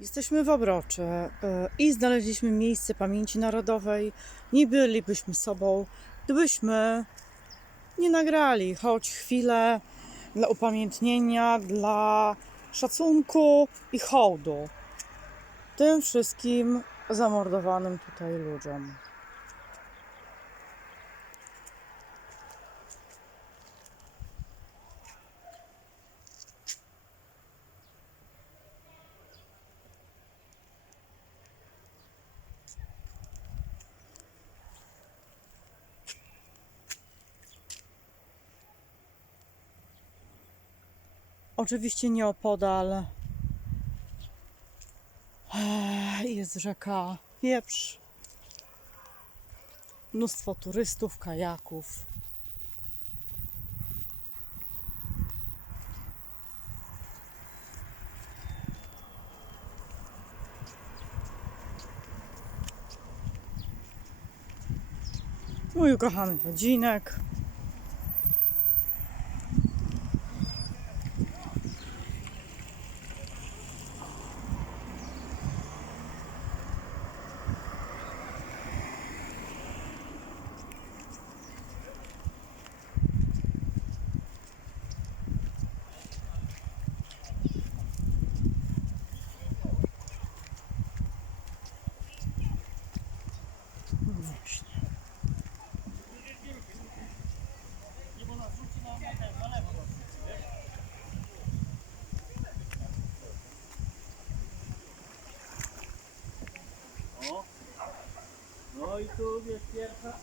Jesteśmy w Obroczy y, i znaleźliśmy miejsce pamięci narodowej. Nie bylibyśmy sobą, gdybyśmy nie nagrali choć chwilę dla upamiętnienia, dla szacunku i hołdu tym wszystkim zamordowanym tutaj ludziom. Oczywiście nieopodal jest rzeka Wieprz. Mnóstwo turystów, kajaków. Mój ukochany rodzinek. hoy tu despierta.